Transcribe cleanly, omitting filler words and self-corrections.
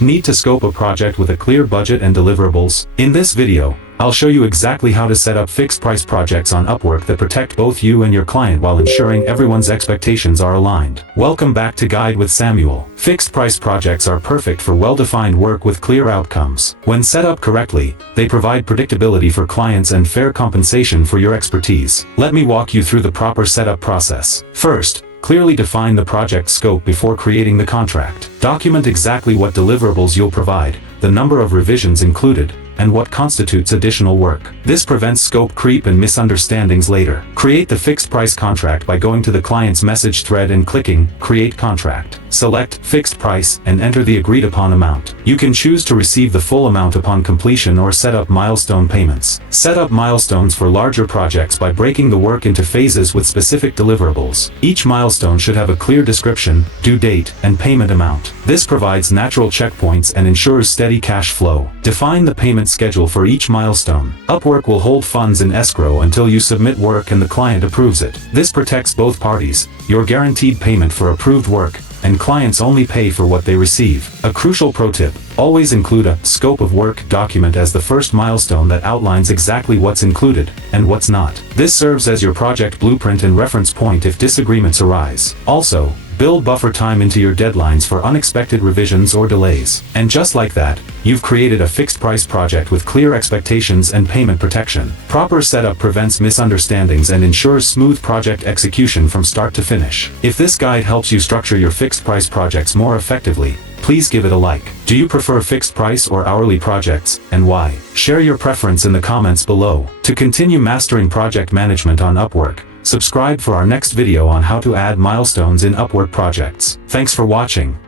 Need to scope a project with a clear budget and deliverables? In this video, I'll show you exactly how to set up fixed-price projects on Upwork that protect both you and your client while ensuring everyone's expectations are aligned. Welcome back to Guide with Samuel. Fixed-price projects are perfect for well-defined work with clear outcomes. When set up correctly, they provide predictability for clients and fair compensation for your expertise. Let me walk you through the proper setup process. First, clearly define the project scope before creating the contract. Document exactly what deliverables you'll provide, the number of revisions included, and what constitutes additional work. This prevents scope creep and misunderstandings later. Create the fixed price contract by going to the client's message thread and clicking Create Contract. Select Fixed Price and enter the agreed upon amount. You can choose to receive the full amount upon completion or set up milestone payments. Set up milestones for larger projects by breaking the work into phases with specific deliverables. Each milestone should have a clear description, due date, and payment amount. This provides natural checkpoints and ensures steady cash flow. Define the payment schedule for each milestone. Upwork will hold funds in escrow until you submit work and the client approves it. This protects both parties. You're guaranteed payment for approved work, and clients only pay for what they receive. A crucial pro tip: always include a scope of work document as the first milestone that outlines exactly what's included and what's not. This serves as your project blueprint and reference point if disagreements arise. Also, build buffer time into your deadlines for unexpected revisions or delays. And just like that, you've created a fixed-price project with clear expectations and payment protection. Proper setup prevents misunderstandings and ensures smooth project execution from start to finish. If this guide helps you structure your fixed-price projects more effectively, please give it a like. Do you prefer fixed price or hourly projects, and why? Share your preference in the comments below. To continue mastering project management on Upwork, subscribe for our next video on how to add milestones in Upwork projects. Thanks for watching.